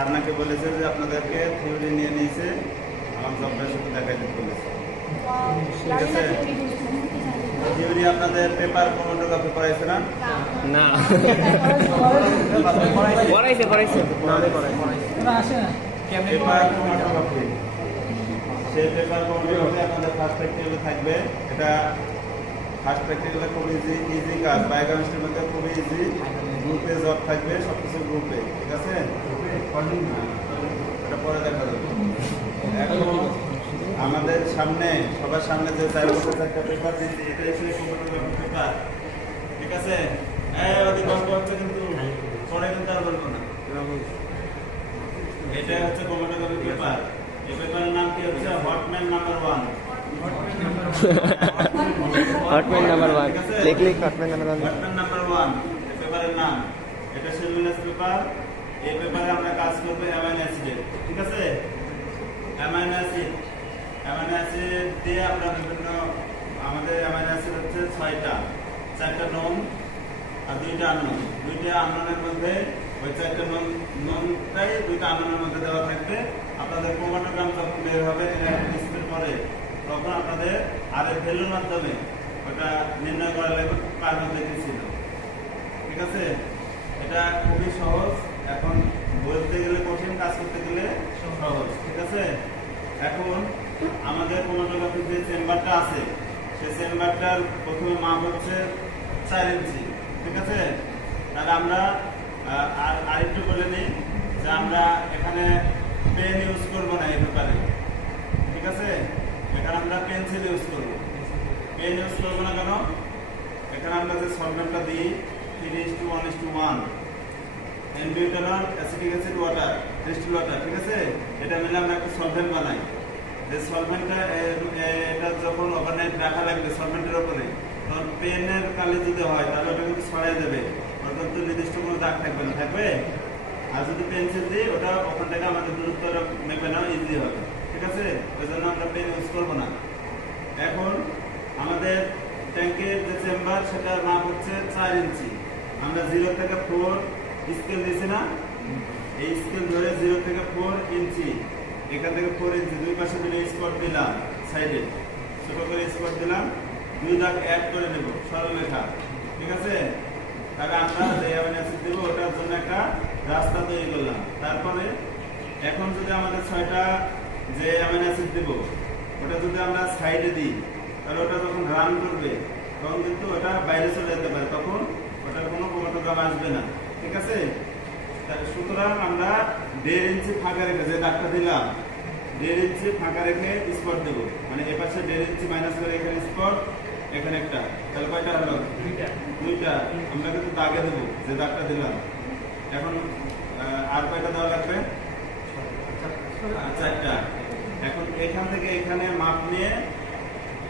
Sir নাকি বলেছে যে আপনাদেরকে থিওরি নিয়ে নিয়েছে, আমার জবের সাথে দেখাইতে বলেছে। ঠিক আছে, থিওরি আপনাদের পেপার ক্রোমাটোগ্রাফি করাইছে না? না, পেপার ক্রোমাটোগ্রাফি, সেই পেপার ক্রোমাটোগ্রাফি আপনাদের ফার্স্ট প্র্যাকটিক্যালে থাকবে। এটা ফার্স্ট প্র্যাকটিক্যালে খুব ইজি কাজ, বায়োকেমিস্ট্রির মধ্যে খুবই ইজি। গ্রুপে জব থাকবে, সব কিছু গ্রুপে। ঠিক আছে, এটা পরে দেখা যাবে। এখন আমাদের সামনে, সবার সামনে যে 4 বছর একটা পেপার দিচ্ছি, এটা হচ্ছে ক্রোমাটোগ্রাফি পেপার। ঠিক আছে, অতি কষ্ট হচ্ছে কিন্তু পরে কিন্তু আর বলবো না। এটা হচ্ছে ক্রোমাটোগ্রাফি পেপার। এই পেপারের নাম কি হচ্ছে? হটম্যান নাম্বার 1। হটম্যান নাম্বার 1 লিখ, হটম্যান নাম্বার 1, হটম্যান নাম্বার 1 এই পেপারের নাম। এটা সেলুলোজ পেপার। এই পেপারে আমরা কাজ করব অ্যামাইনো অ্যাসিডে। ঠিক আছে, অ্যামাইনো অ্যাসিড দিয়ে আমরা বিভিন্ন, আমাদের অ্যামাইনো অ্যাসিড হচ্ছে 6টা, 4টা নন আর 2টা আননোন। 2টা আননোনের মধ্যে ওই 4টা ননটাই 2টা আননোনের মধ্যে দেওয়া থাকবে। আপনাদের ক্রোমাটোগ্রাম যখন বের হবে ডিসপ্লে পরে, তখন আপনাদের আরের ভ্যালুর মাধ্যমে ওটা নির্ণয় করা লাগবে কার মধ্যে কি ছিল। ঠিক আছে, এটা খুবই সহজ। এখন বলতে গেলে কঠিন, কাজ করতে গেলে সহজ। ঠিক আছে, এখন আমাদের ক্রোমাটোগ্রাফির যে চেম্বারটা আছে, সেই চেম্বারটার প্রথমে মাপ হচ্ছে 4 ইঞ্চি। ঠিক আছে, তাহলে আমরা আরেকটু বলে নিই যে আমরা এখানে পেন ইউজ করবো না এই ব্যাপারে। ঠিক আছে, এখানে আমরা পেন্সিল ইউজ করবো। পেন ইউজ করবো না কেন? এখানে আমরা যে সলভেন্টটা দিই 3:1:1 n butanol acetic acid water, distil water. ঠিক আছে, এটা মিলে আমরা একটা সলভেন্ট বানাই। যে সলভেন্টটা এটা যখন ওভারনাইট রাখা লাগবে সলভেন্টের উপরে, তখন পেনের কালি যদি হয় তাহলে ওটা কিন্তু ছড়াই দেবে, অর্থাৎ নির্দিষ্ট কোনো দাগ থাকবে না, থাকবে। আর যদি পেন্সিল দিই ওটা ওখান থেকে আমাদের দূরত্ব মেপে নেওয়া ইজি হবে। ঠিক আছে, ওই জন্য আমরা পেন ইউজ করবো না। এখন আমাদের ট্যাঙ্কের যে চেম্বার, সেটার মাপ হচ্ছে 4 ইঞ্চি। আমরা 0 থেকে 4 স্কেল দিয়েছি না, এই স্কেল ধরে 0 থেকে 4 ইঞ্চি, এখান থেকে 4 ইঞ্চি, দুই পাশে দুটো স্পট দিলাম, সাইডে ছোট করে স্পট দিলাম, 2 দাগ অ্যাড করে নেব সরলরেখা। ঠিক আছে, তাহলে আমরা যে অ্যামাইনো অ্যাসিড দেবো ওটার জন্য একটা রাস্তা তৈরি করলাম। তারপরে এখন যদি আমাদের 6টা যে অ্যামাইনো অ্যাসিড দেবো, ওটা যদি আমরা সাইডে দিই, তাহলে ওটা যখন রান করবে তখন কিন্তু ওটা বাইরে চলে যেতে পারে, তখন ওটার কোনো ক্রোমাটোগ্রাম আসবে না। ঠিক আছে, সুতরাং আমরা 1.5 ইঞ্চি ফাঁকা রেখে, যে দাগটা দিলাম 1.5 ইঞ্চি ফাঁকা রেখে স্পট দেবো, মানে এপাশে 1.5 ইঞ্চি মাইনাস করে এখানে স্পট, এখানে একটা, তাহলে কয়টা হলো? 2টা। আমরা কিন্তু দাগে দেবো যে দাগটা দিলাম। এখন আর কয়টা দেওয়া লাগবে? 4টা। এখন এখান থেকে এখানে মাপ নিয়ে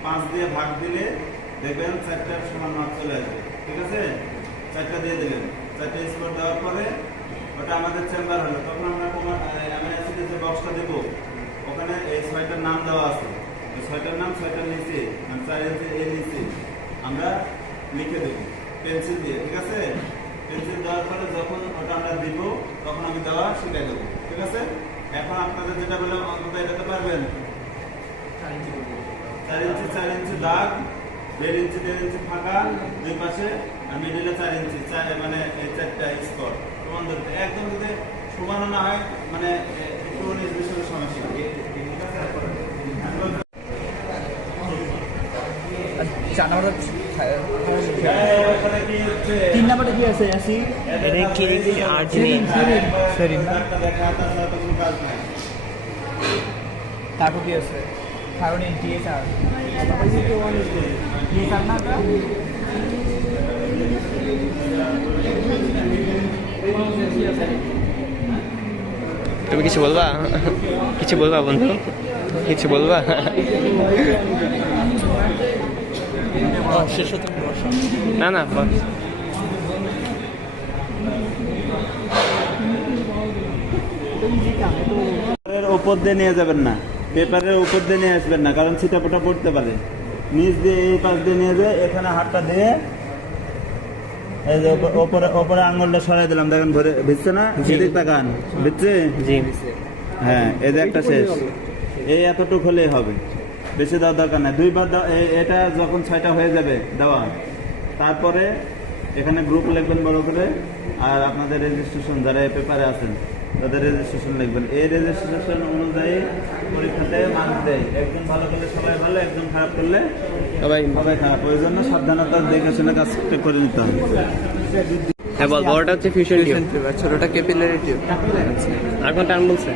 5 দিয়ে ভাগ দিলে দেখবেন 4টার সমান মাপ চলে আসবে। ঠিক আছে, 4টা দিয়ে দিলেন, 4টা স্পট দেওয়ার পরে ওটা আমাদের চেম্বার হলো। তখন আমরা অ্যামাইনো অ্যাসিডের যে বক্সটা দেবো, ওখানে এই 6টার নাম দেওয়া আছে। এই 6টার নাম 6টার নিচে 4 ইঞ্চি এর নিচে আমরা লিখে দেবো পেন্সিল দিয়ে। ঠিক আছে, পেন্সিল দেওয়ার পরে যখন ওটা আমরা দিব, তখন আমি দেওয়া শিখাই দেবো। ঠিক আছে, এখন আপনাদের যেটা বললাম অন্তত এটাতে পারবেন। 4 ইঞ্চি 4 ইঞ্চি দাগ, 1.5 ইঞ্চি 1.5 ইঞ্চি ফাঁকা, দুই পাশে আর মিডিলে 4 ইঞ্চি, মানে এই 4টা স্পট সমান ধরতে। একদম যদি সমান না হয়, মানে একটু 19-20 সমস্যা। ঠিক আছে, 3 নাম্বারটা কি আছে? আসি এটা কি আর্জিনিন, তারপর কি আছে? থায়োনিন, টিএসআর, টিএসআর না এটা? তুমি কিছু বলবা? কিছু বলবা বন্ধু? কিছু বলবা? না না, পেপারের উপর দিয়ে নিয়ে যাবেন না, পেপারের উপর দিয়ে নিয়ে আসবেন না, কারণ ছিটাপোটা পড়তে পারে। নিচ দিয়ে এই পাশ দিয়ে নিয়ে যায়, এখানে হাতটা দিয়ে এই যে ওপরে ওপরে আঙুলটা সরাই দিলাম, দেখেন ভরে ভিজছে না? এদিক তাকান, ভিজছে? জি হ্যাঁ, এই যে একটা শেষ, এই এতটুকু হলেই হবে, বেশি দেওয়ার দরকার নাই। দুইবার এটা যখন 6টা হয়ে যাবে দেওয়া, তারপরে এখানে গ্রুপ লিখবেন বড় করে, আর আপনাদের রেজিস্ট্রেশন যারা এই পেপারে আছেন তাদের রেজিস্ট্রেশন লিখবেন। এই রেজিস্ট্রেশন অনুযায়ী পরীক্ষাতে মার্ক দেয়, একজন ভালো করলে সবাই ভালো, একজন খারাপ করলে সবাই সবাই খারাপ। ওই জন্য সাবধানতা দেখে শুনে কাজ করে নিতে হবে। হ্যাঁ বল, বড়টা হচ্ছে ফিউশন টিউব, ছোটটা ক্যাপিলারি টিউব। আর কোন টার্ম বলছে?